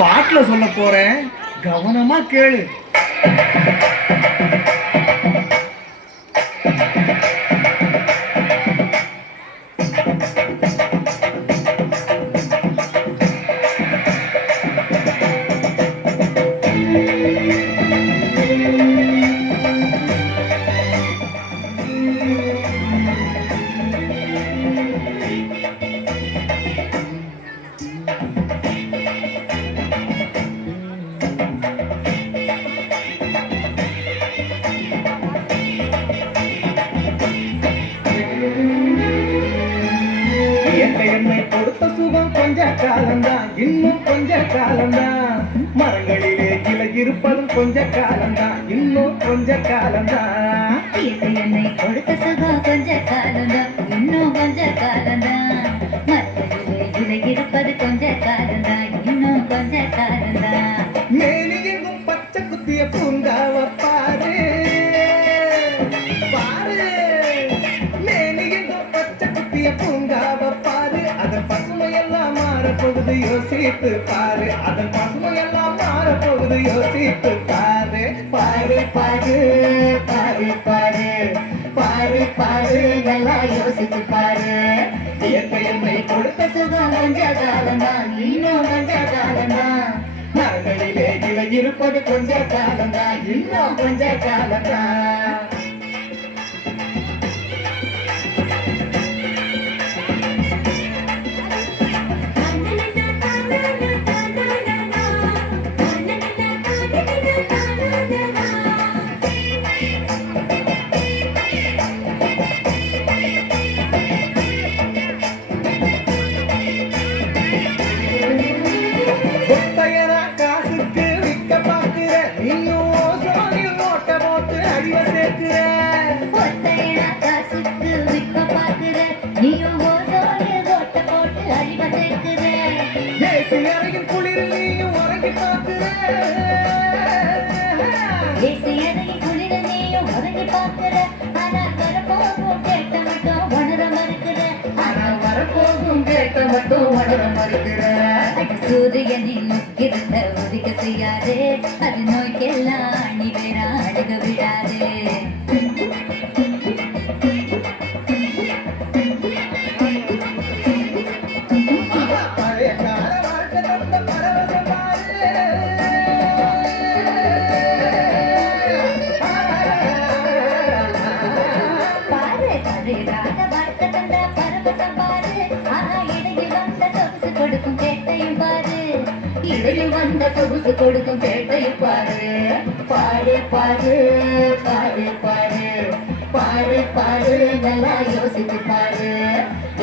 பாட்டுல சொல்ல போறேன், கவனமா கேளு. என்னை கொடுத்த சுகம் கொஞ்ச காலம்தான், இன்னும் கொஞ்ச காலம்தான். மரங்களிலே கிளை இருப்பதும் கொஞ்ச காலம்தான், இன்னும் கொஞ்ச காலம்தான். என்னை கொடுத்த சுகம் கொஞ்ச காலம்தான், இன்னும் கொஞ்ச காலம்தான். மரங்களிலே கிளை இருப்பது கொஞ்ச காலம்தான், இன்னும் கொஞ்ச காலம்தான். மேனி எங்கும் பச்சை குத்திய பூங்காவ பாரு பாரு. மேனி எங்கும் பச்சை குத்திய பூங்காவ பாரு. அதன் பசுமையெல்லாம் மாறப்போகுது, யோசித்து பாரு. அதன் பசுமையெல்லாம் மாறப்போகுது, யோசித்து பாரு. பாரு பாரு பாரு பாரு பாரு பாரு, எல்லாம் யோசித்து பாரு. இயற்கை என்னை கொடுத்த சுகம் கொஞ்ச காலம்தான், இன்னும் கொஞ்ச காலம்தான். மரங்களிலே இலை இருப்பது கொஞ்ச காலம்தான், இன்னும் கொஞ்ச காலம்தான். காசுக்கு விற்க பாக்குற நீயும் சோனில் ஓட்ட போட்டு அடிவ சேர்க்கிற. காசுக்கு விற்க பாக்குற நீயும் சோனில் ஓட்ட போட்டு அடிவ சேர்க்கிற. ஏசி அறையின் குளிரில் நீயும் உறங்கி பார்க்கிற. ஏசி அறையின் குளிரில் நீயும் உறங்கி பார்க்கிற. ஆனால் வரப்போகும் கேட்ட மட்டும் உணர மறுக்கிற. ஆனால் வரப்போகும் கேட்ட மட்டும் உணர மறுக்கிற. சூரியனில் முக்கிருந்த ஒதுக்க செய்யாதே, அது நோய்க்கெல்லாம் அணி வேற அழுக விடாதே. பழைய கால வாழ்க்கை தந்த பரவசம் பாரு. பாரு பழைய கால வாழ்க்கை தந்த பரவசம் பாரு. ஆனா இடையில் வந்த சொகுசு கொடுக்கும் கேட்டையும் பாரு. இடையில் வந்த சொகுசு கொடுக்கும் கேட்டையும் பாரு. பாரு பாரு பாரு பாரு பாரு பாரு, நல்லா யோசித்து பாரு.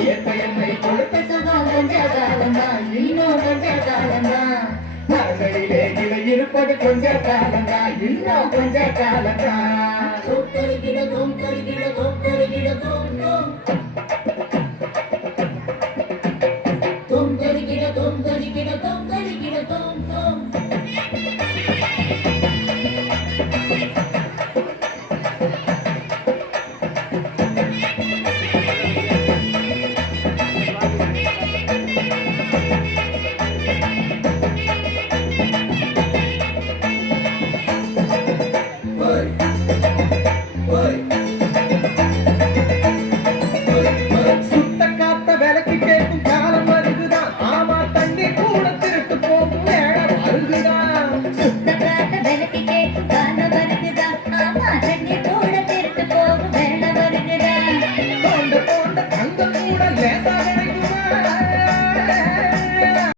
இயற்கை என்னை கொடுத்த சுகம் கொஞ்ச காலம்தான், இன்னும் கொஞ்ச காலம்தான். மரங்களிலே இலை இருப்பது கொஞ்ச காலம்தான், இன்னும் கொஞ்ச காலம்தான்.